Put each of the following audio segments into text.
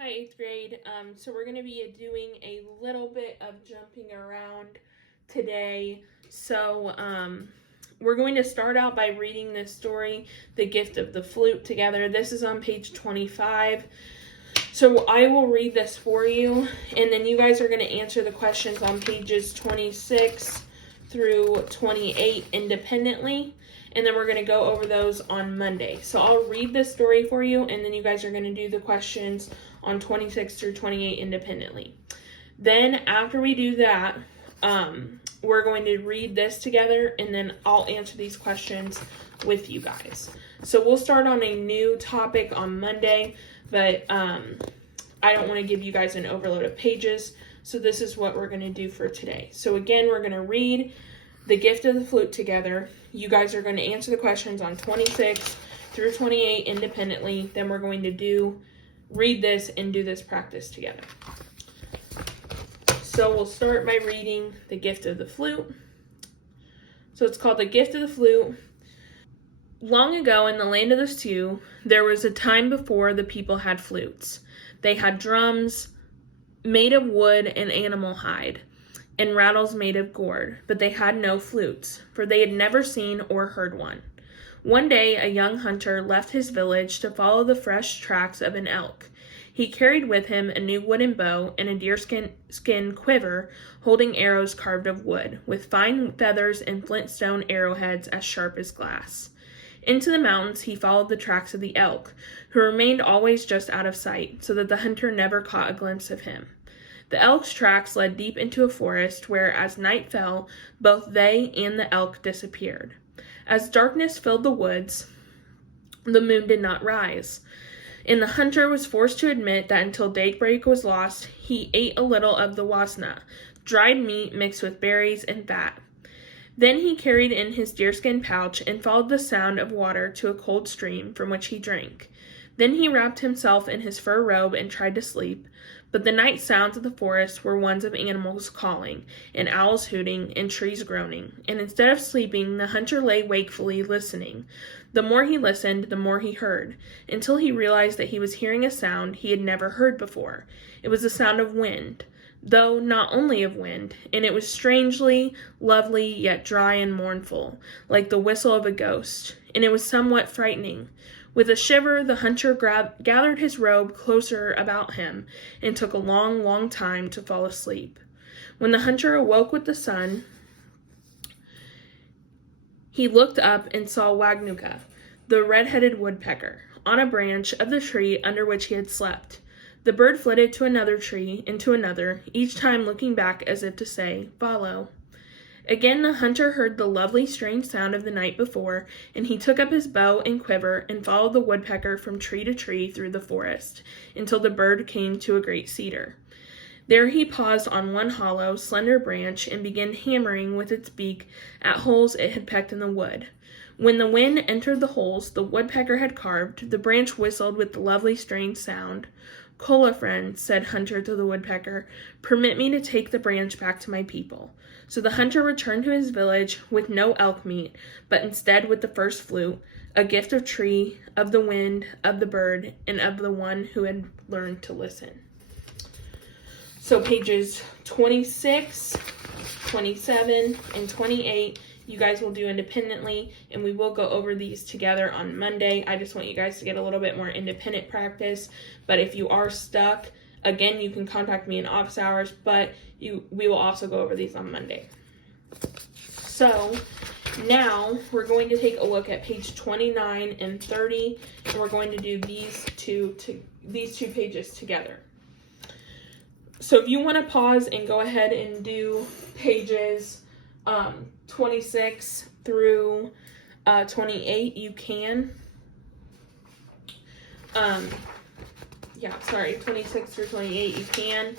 Hi, 8th grade. So we're going to be doing a little bit of jumping around today. We're going to start out by reading this story, The Gift of the Flute, together. This is on page 25. So I will read this for you, and then you guys are going to answer the questions on pages 26 through 28 independently, and then we're going to go over those on Monday. So I'll read this story for you, and then you guys are going to do the questions on 26 through 28 independently. Then after we do that, we're going to read this together, and then I'll answer these questions with you guys. So we'll start on a new topic on Monday, but I don't want to give you guys an overload of pages, so this is what we're going to do for today. So again, we're going to read The Gift of the Flute together. You guys are going to answer the questions on 26 through 28 independently. Then we're going to read this and do this practice together. So we'll start by reading The Gift of the Flute. So it's called The Gift of the Flute. Long ago in the land of the Sioux, there was a time before the people had flutes. They had drums made of wood and animal hide, and rattles made of gourd, but they had no flutes, for they had never seen or heard one. One day a young hunter left his village to follow the fresh tracks of an elk. He carried with him a new wooden bow and a deerskin quiver holding arrows carved of wood, with fine feathers and flintstone arrowheads as sharp as glass. Into the mountains he followed the tracks of the elk, who remained always just out of sight, so that the hunter never caught a glimpse of him. The elk's tracks led deep into a forest where, as night fell, both they and the elk disappeared. As darkness filled the woods, the moon did not rise, and the hunter was forced to admit that until daybreak was lost, he ate a little of the wasna, dried meat mixed with berries and fat. Then he carried in his deerskin pouch and followed the sound of water to a cold stream from which he drank. Then he wrapped himself in his fur robe and tried to sleep, but the night sounds of the forest were ones of animals calling, and owls hooting, and trees groaning, and instead of sleeping, the hunter lay wakefully listening. The more he listened, the more he heard, until he realized that he was hearing a sound he had never heard before. It was the sound of wind, though not only of wind, and it was strangely lovely yet dry and mournful, like the whistle of a ghost, and it was somewhat frightening. With a shiver, the hunter gathered his robe closer about him and took a long, long time to fall asleep. When the hunter awoke with the sun, he looked up and saw Wagnuka, the red-headed woodpecker, on a branch of the tree under which he had slept. The bird flitted to another tree and to another, each time looking back as if to say, "Follow." Again the hunter heard the lovely strange sound of the night before, and he took up his bow and quiver and followed the woodpecker from tree to tree through the forest, until the bird came to a great cedar. There he paused on one hollow, slender branch and began hammering with its beak at holes it had pecked in the wood. When the wind entered the holes the woodpecker had carved, the branch whistled with the lovely strange sound. "Kola, friend," said Hunter to the woodpecker, "permit me to take the branch back to my people." So the hunter returned to his village with no elk meat, but instead with the first flute, a gift of tree, of the wind, of the bird, and of the one who had learned to listen. So pages 26, 27, and 28, you guys will do independently, and we will go over these together on Monday. I just want you guys to get a little bit more independent practice, but if you are stuck, again, you can contact me in office hours, but we will also go over these on Monday. So now we're going to take a look at page 29 and 30, and we're going to do these two pages together. So if you want to pause and go ahead and do pages 26 through 28, you can. 26 through 28, you can.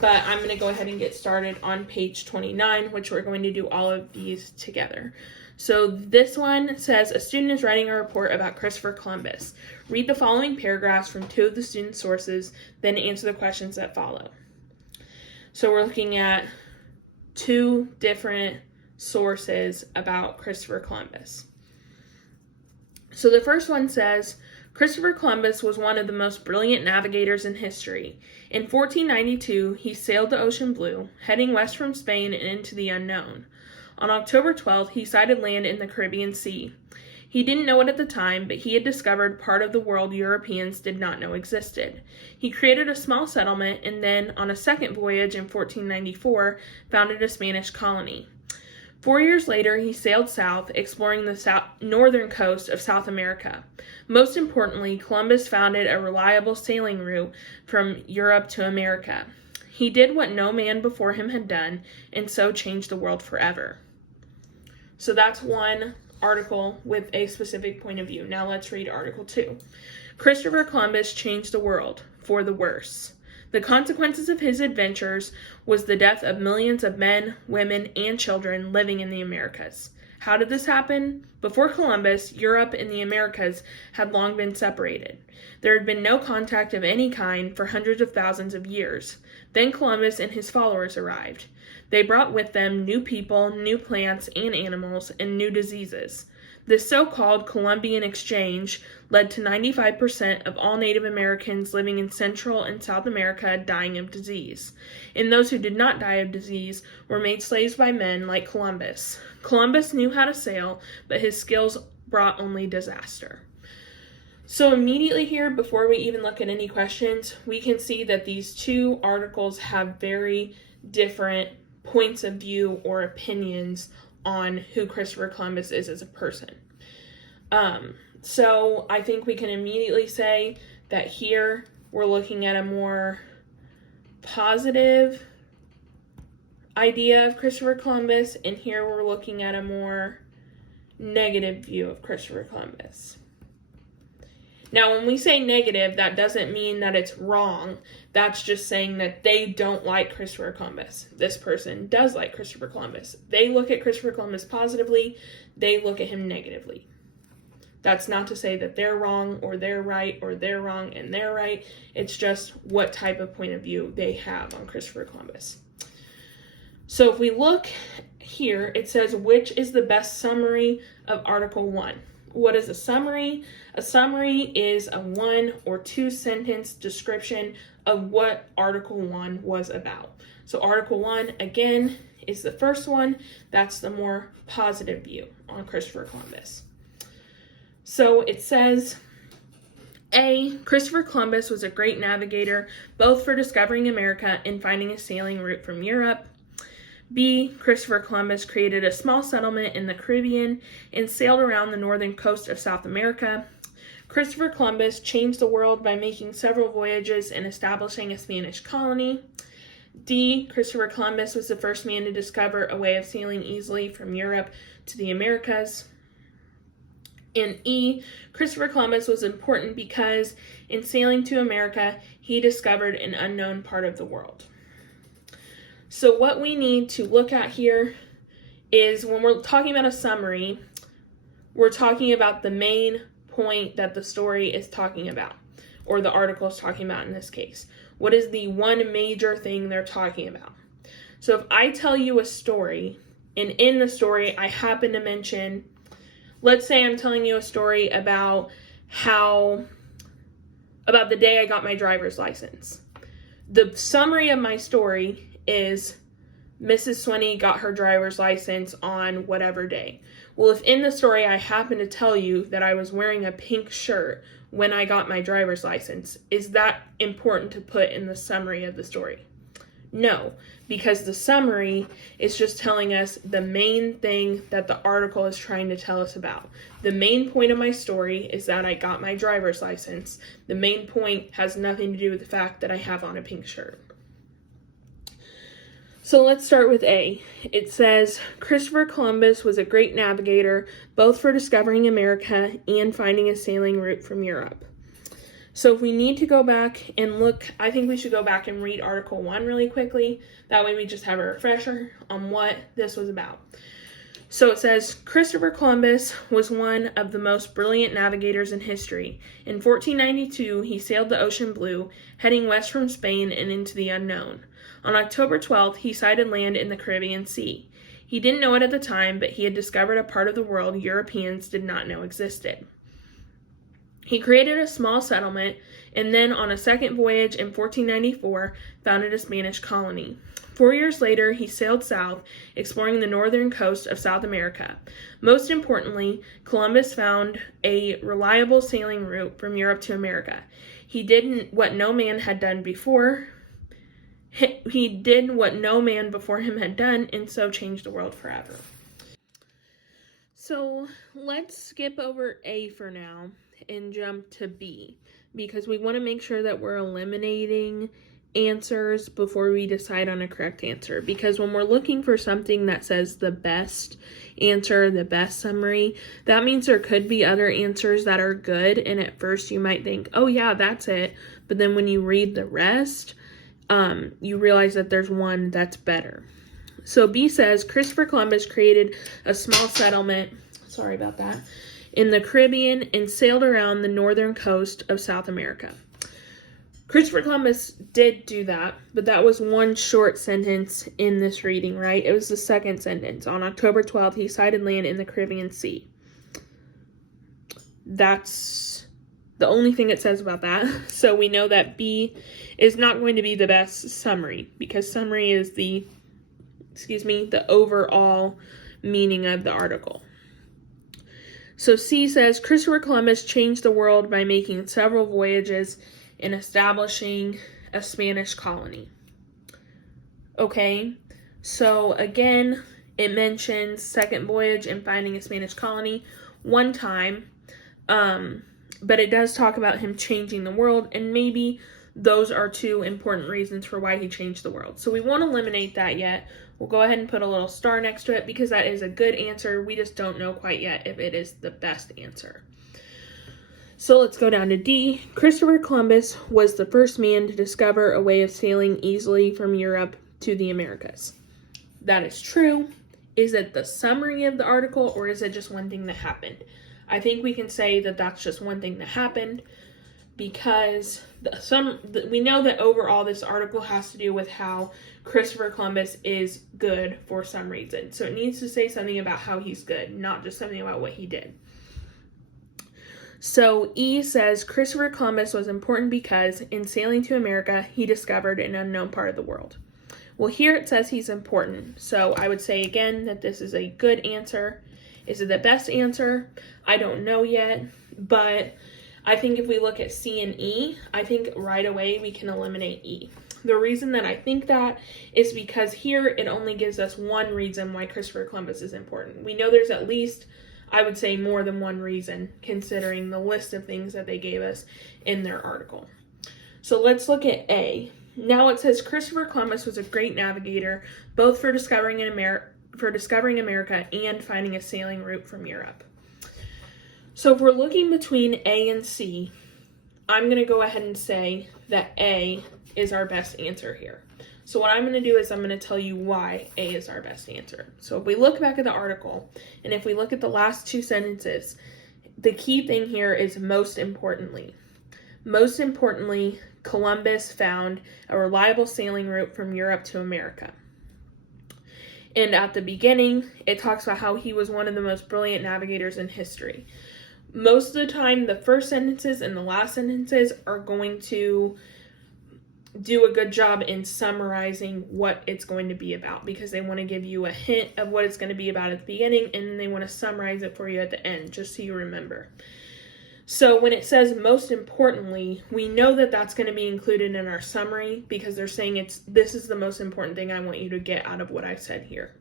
But I'm going to go ahead and get started on page 29, which we're going to do all of these together. So this one says, a student is writing a report about Christopher Columbus. Read the following paragraphs from two of the student's sources, then answer the questions that follow. So we're looking at two different sources about Christopher Columbus. So the first one says, Christopher Columbus was one of the most brilliant navigators in history. In 1492, he sailed the ocean blue, heading west from Spain and into the unknown. On October 12th, he sighted land in the Caribbean Sea. He didn't know it at the time, but he had discovered part of the world Europeans did not know existed. He created a small settlement and then, on a second voyage in 1494, founded a Spanish colony. 4 years later, he sailed south, exploring the northern coast of South America. Most importantly, Columbus founded a reliable sailing route from Europe to America. He did what no man before him had done, and so changed the world forever. So that's one article with a specific point of view. Now let's read Article 2. Christopher Columbus changed the world for the worse. The consequences of his adventures was the death of millions of men, women, and children living in the Americas. How did this happen? Before Columbus, Europe and the Americas had long been separated. There had been no contact of any kind for hundreds of thousands of years. Then Columbus and his followers arrived. They brought with them new people, new plants and animals, and new diseases. This so-called Columbian exchange led to 95% of all Native Americans living in Central and South America dying of disease. And those who did not die of disease were made slaves by men like Columbus. Columbus knew how to sail, but his skills brought only disaster. So immediately here, before we even look at any questions, we can see that these two articles have very different points of view or opinions on who Christopher Columbus is as a person. So I think we can immediately say that here we're looking at a more positive idea of Christopher Columbus, and here we're looking at a more negative view of Christopher Columbus. Now, when we say negative, that doesn't mean that it's wrong. That's just saying that they don't like Christopher Columbus. This person does like Christopher Columbus. They look at Christopher Columbus positively. They look at him negatively. That's not to say that they're wrong or they're right or they're wrong and they're right. It's just what type of point of view they have on Christopher Columbus. So if we look here, it says, which is the best summary of Article 1? What is a summary? A summary is a 1 or 2 sentence description of what Article 1 was about. So Article 1, again, is the first one. That's the more positive view on Christopher Columbus. So it says, A, Christopher Columbus was a great navigator, both for discovering America and finding a sailing route from Europe. B, Christopher Columbus created a small settlement in the Caribbean and sailed around the northern coast of South America. Christopher Columbus changed the world by making several voyages and establishing a Spanish colony. D, Christopher Columbus was the first man to discover a way of sailing easily from Europe to the Americas. And E, Christopher Columbus was important because in sailing to America, he discovered an unknown part of the world. So what we need to look at here is when we're talking about a summary, we're talking about the main point that the story is talking about, or the article is talking about in this case. What is the one major thing they're talking about? So if I tell you a story, and in the story I happen to mention, let's say I'm telling you a story about the day I got my driver's license. The summary of my story is Mrs. Swinney got her driver's license on whatever day. Well, if in the story I happen to tell you that I was wearing a pink shirt when I got my driver's license, is that important to put in the summary of the story? No, because the summary is just telling us the main thing that the article is trying to tell us about. The main point of my story is that I got my driver's license. The main point has nothing to do with the fact that I have on a pink shirt. So let's start with A. It says, Christopher Columbus was a great navigator, both for discovering America and finding a sailing route from Europe. So if we need to go back and look, I think we should go back and read Article 1 really quickly. That way we just have a refresher on what this was about. So it says, Christopher Columbus was one of the most brilliant navigators in history. In 1492, he sailed the ocean blue, heading west from Spain and into the unknown. On October 12th, he sighted land in the Caribbean Sea. He didn't know it at the time, but he had discovered a part of the world Europeans did not know existed. He created a small settlement and then on a second voyage in 1494 founded a Spanish colony. 4 years later, he sailed south, exploring the northern coast of South America. Most importantly, Columbus found a reliable sailing route from Europe to America. He did what no man had done before. He did what no man before him had done, and so changed the world forever. So let's skip over A for now and jump to B, because we want to make sure that we're eliminating answers before we decide on a correct answer. Because when we're looking for something that says the best answer, the best summary, that means there could be other answers that are good, and at first you might think, oh yeah, that's it, but then when you read the rest, you realize that there's one that's better. So B says Christopher Columbus created a small settlement, in the Caribbean and sailed around the northern coast of South America. Christopher Columbus did do that, but that was one short sentence in this reading, right? It was the second sentence. On October 12th, he sighted land in the Caribbean Sea. That's the only thing it says about that. So we know that B is not going to be the best summary, because summary is the overall meaning of the article. So C says Christopher Columbus changed the world by making several voyages and establishing a Spanish colony. Okay, so again, it mentions second voyage and finding a Spanish colony one time, but it does talk about him changing the world, and maybe those are two important reasons for why he changed the world. So we won't eliminate that yet. We'll go ahead and put a little star next to it because that is a good answer. We just don't know quite yet if it is the best answer. So let's go down to D. Christopher Columbus was the first man to discover a way of sailing easily from Europe to the Americas. That is true. Is it the summary of the article, or is it just one thing that happened? I think we can say that that's just one thing that happened, because we know that overall this article has to do with how Christopher Columbus is good for some reason. So it needs to say something about how he's good, not just something about what he did. So E says Christopher Columbus was important because in sailing to America, he discovered an unknown part of the world. Well, here it says he's important. So I would say again that this is a good answer. Is it the best answer? I don't know yet, but I think if we look at C and E, I think right away we can eliminate E. The reason that I think that is because here it only gives us one reason why Christopher Columbus is important. We know there's at least, I would say, more than one reason, considering the list of things that they gave us in their article. So let's look at A. Now it says Christopher Columbus was a great navigator, both for discovering America and finding a sailing route from Europe. So if we're looking between A and C, I'm going to go ahead and say that A is our best answer here. So what I'm going to do is I'm going to tell you why A is our best answer. So if we look back at the article, and if we look at the last two sentences, the key thing here is most importantly. Most importantly, Columbus found a reliable sailing route from Europe to America. And at the beginning, it talks about how he was one of the most brilliant navigators in history. Most of the time, the first sentences and the last sentences are going to do a good job in summarizing what it's going to be about, because they want to give you a hint of what it's going to be about at the beginning, and then they want to summarize it for you at the end, just so you remember. So when it says most importantly, we know that that's going to be included in our summary, because they're saying this is the most important thing I want you to get out of what I've said here.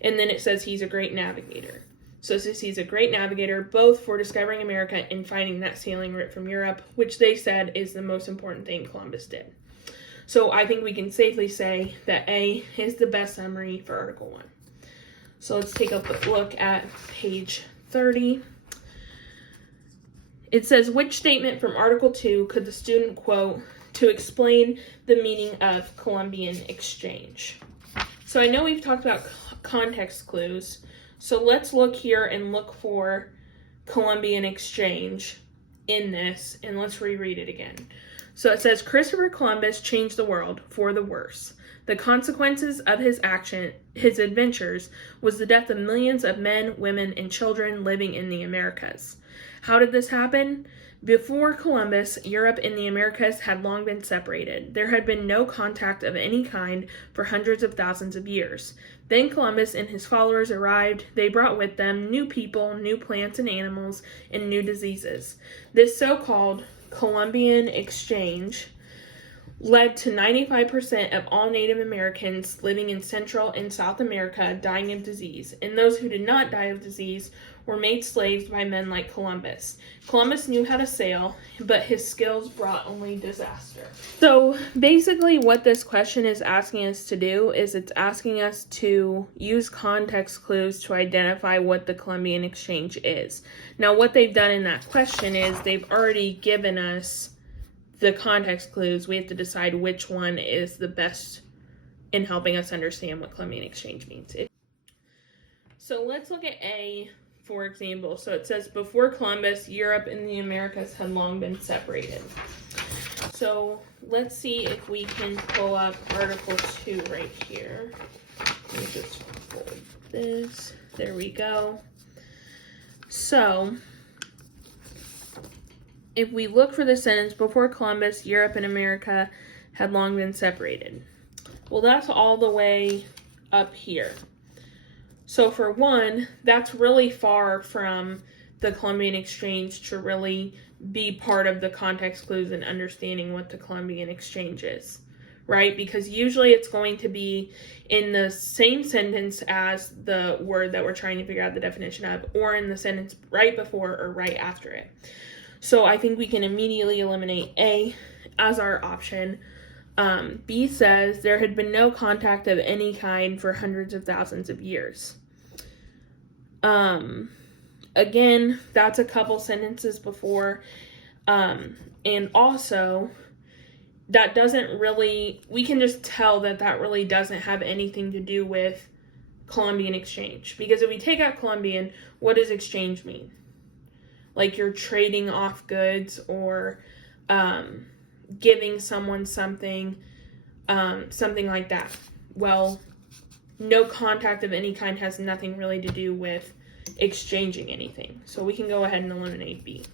And then it says he's a great navigator. So it says he's a great navigator, both for discovering America and finding that sailing route from Europe, which they said is the most important thing Columbus did. So I think we can safely say that A is the best summary for Article 1. So let's take a look at page 30. It says, which statement from Article 2 could the student quote to explain the meaning of Columbian exchange? So I know we've talked about context clues. So let's look here and look for Columbian exchange in this, and let's reread it again. So it says Christopher Columbus changed the world for the worse. The consequences of his adventures, was the death of millions of men, women, and children living in the Americas. How did this happen? Before Columbus, Europe and the Americas had long been separated. There had been no contact of any kind for hundreds of thousands of years. Then Columbus and his followers arrived. They brought with them new people, new plants and animals, and new diseases. This so-called Columbian exchange led to 95% of all Native Americans living in Central and South America dying of disease, and those who did not die of disease were made slaves by men like Columbus. Columbus knew how to sail, but his skills brought only disaster. So basically what this question is asking us to do is it's asking us to use context clues to identify what the Columbian Exchange is. Now what they've done in that question is they've already given us the context clues. We have to decide which one is the best in helping us understand what Columbian Exchange means. So let's look at A, for example. So it says, before Columbus, Europe and the Americas had long been separated. So let's see if we can pull up Article 2 right here. Let me just fold this. There we go. So if we look for the sentence, before Columbus, Europe and America had long been separated. Well, that's all the way up here. So for one, that's really far from the Columbian Exchange to really be part of the context clues and understanding what the Columbian Exchange is, right? Because usually it's going to be in the same sentence as the word that we're trying to figure out the definition of, or in the sentence right before or right after it. So I think we can immediately eliminate A as our option. B says there had been no contact of any kind for hundreds of thousands of years. Again, that's a couple sentences before. And also, that doesn't really, we can just tell that that really doesn't have anything to do with Columbian Exchange. Because if we take out Columbian, what does exchange mean? Like you're trading off goods or giving someone something, something like that. Well, no contact of any kind has nothing really to do with exchanging anything. So we can go ahead and eliminate B.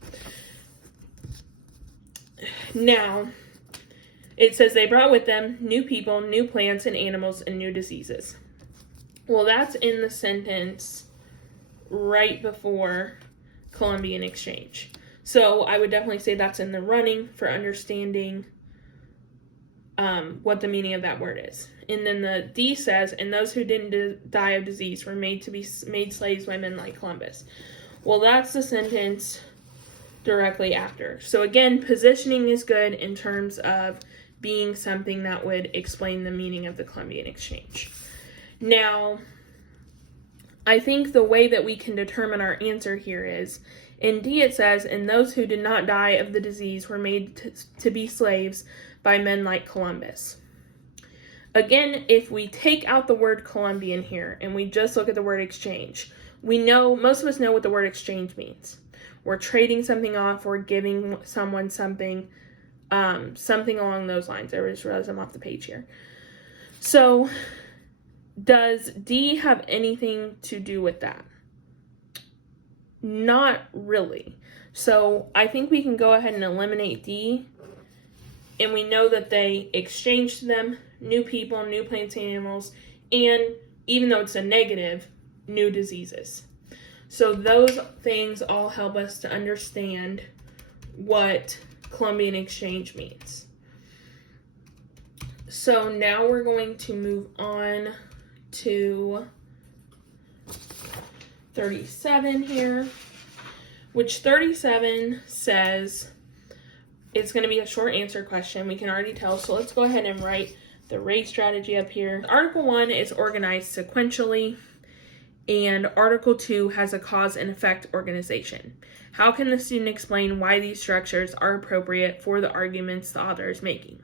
Now, it says they brought with them new people, new plants and animals, and new diseases. Well, that's in the sentence right before Columbian Exchange. So I would definitely say that's in the running for understanding what the meaning of that word is. And then the D says, and those who didn't die of disease were made slaves by men like Columbus. Well, that's the sentence directly after. So again, positioning is good in terms of being something that would explain the meaning of the Columbian Exchange. Now, I think the way that we can determine our answer here is, in D it says, and those who did not die of the disease were made to be slaves by men like Columbus. Again, if we take out the word Columbian here and we just look at the word exchange, we know, most of us know what the word exchange means. We're trading something off, we're giving someone something, something along those lines. I just realized I'm off the page here. So, does D have anything to do with that? Not really. So I think we can go ahead and eliminate D. And we know that they exchanged them, new people, new plants and animals, and even though it's a negative, new diseases. So those things all help us to understand what Columbian Exchange means. So now we're going to move on to 37 here, which 37 says it's going to be a short answer question. We can already tell, so let's go ahead and write the rate strategy up here. Article 1 is organized sequentially, and Article 2 has a cause and effect organization. How can the student explain why these structures are appropriate for the arguments the author is making?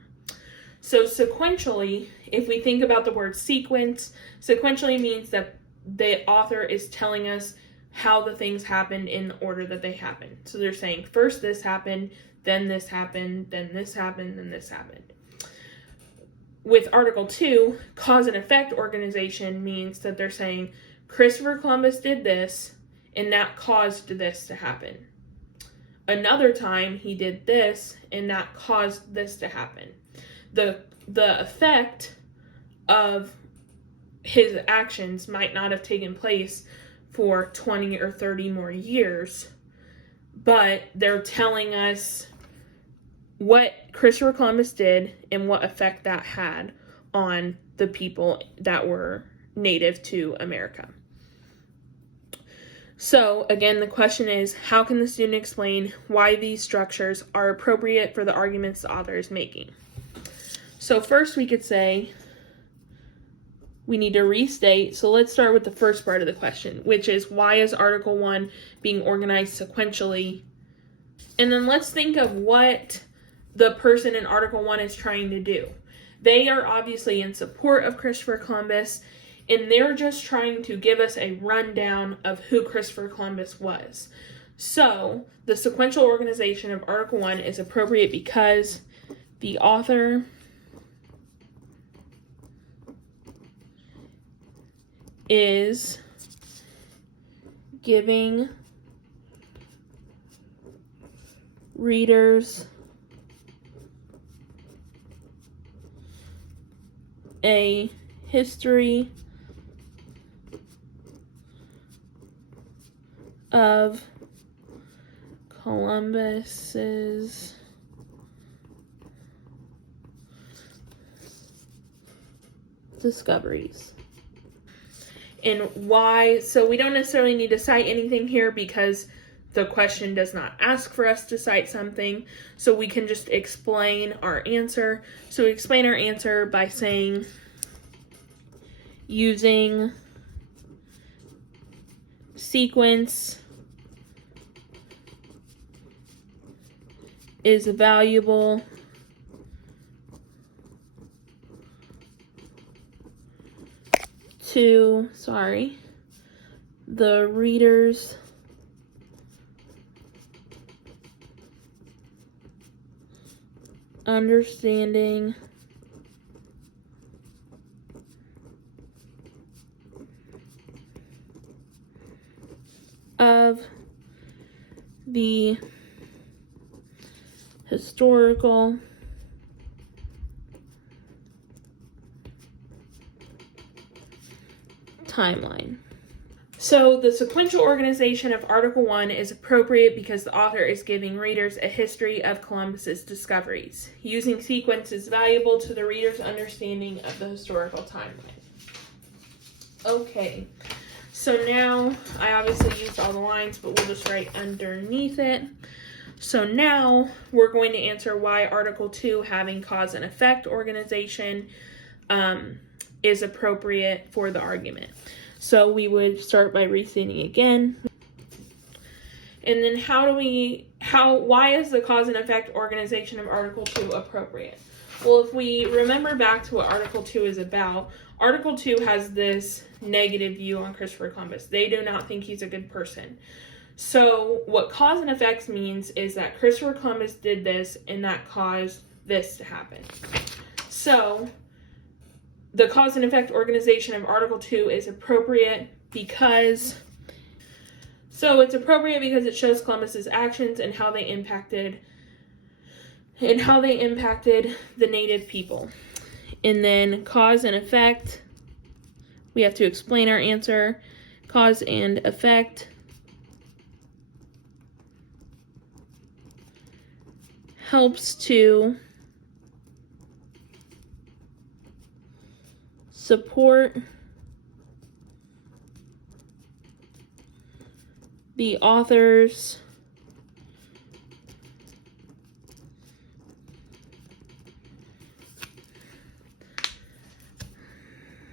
So sequentially, if we think about the word sequence, sequentially means that the author is telling us how the things happened in the order that they happened. So they're saying first this happened, then this happened, then this happened, then this happened. With Article 2, cause and effect organization means that they're saying Christopher Columbus did this, and that caused this to happen. Another time he did this, and that caused this to happen. The effect of his actions might not have taken place for 20 or 30 more years, but they're telling us what Christopher Columbus did and what effect that had on the people that were native to America. So, again, the question is, how can the student explain why these structures are appropriate for the arguments the author is making? So first we could say we need to restate. So let's start with the first part of the question, which is why is Article 1 being organized sequentially? And then let's think of what the person in Article 1 is trying to do. They are obviously in support of Christopher Columbus, and they're just trying to give us a rundown of who Christopher Columbus was. So the sequential organization of Article 1 is appropriate because the author is giving readers a history of Columbus's discoveries. And why? So we don't necessarily need to cite anything here because the question does not ask for us to cite something. So we can just explain our answer. So we explain our answer by saying using sequence is valuable to, the reader's understanding of the historical timeline. So the sequential organization of Article 1 is appropriate because the author is giving readers a history of Columbus's discoveries. Using sequence is valuable to the reader's understanding of the historical timeline. Okay, so now I obviously used all the lines, but we'll just write underneath it. So now we're going to answer why Article 2, having cause and effect organization, is appropriate for the argument. So we would start by restating again. And then why is the cause and effect organization of Article 2 appropriate? Well, if we remember back to what Article 2 is about, Article 2 has this negative view on Christopher Columbus. They do not think he's a good person. So what cause and effects means is that Christopher Columbus did this and that caused this to happen. So the cause and effect organization of Article 2 is appropriate because it shows Columbus's actions and how they impacted the native people. And then cause and effect, we have to explain our answer. Cause and effect helps to support the author's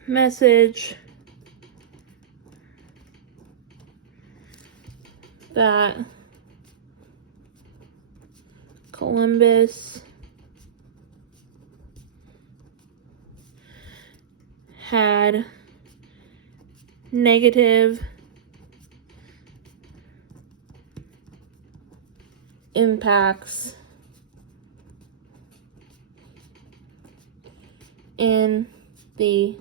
message that Columbus had negative impacts in the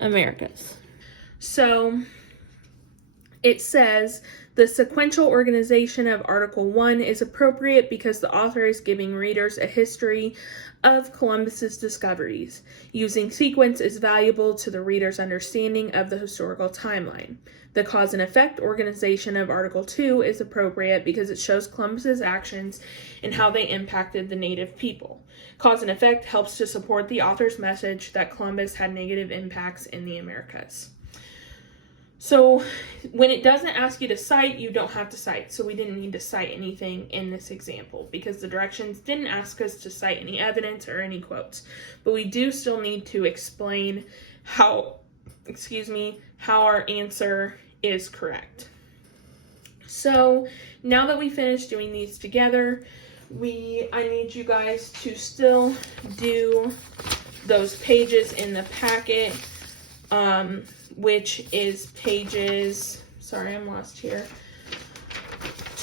Americas. So it says the sequential organization of Article 1 is appropriate because the author is giving readers a history of Columbus's discoveries. Using sequence is valuable to the reader's understanding of the historical timeline. The cause and effect organization of Article 2 is appropriate because it shows Columbus's actions and how they impacted the native people. Cause and effect helps to support the author's message that Columbus had negative impacts in the Americas. So when it doesn't ask you to cite, you don't have to cite. So we didn't need to cite anything in this example because the directions didn't ask us to cite any evidence or any quotes. But we do still need to explain how our answer is correct. So now that we finished doing these together, I need you guys to still do those pages in the packet, which is pages, I'm lost here,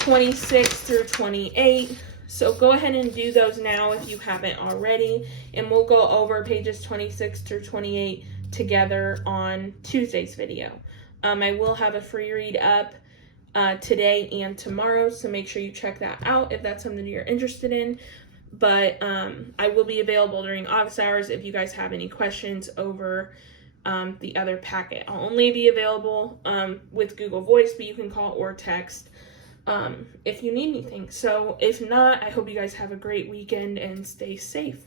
26 through 28. So go ahead and do those now if you haven't already, and we'll go over pages 26 through 28 together on Tuesday's video. I will have a free read up today and tomorrow, so make sure you check that out if that's something you're interested in. But I will be available during office hours if you guys have any questions over the other packet. I'll only be available with Google Voice, but you can call or text if you need anything. So if not, I hope you guys have a great weekend and stay safe.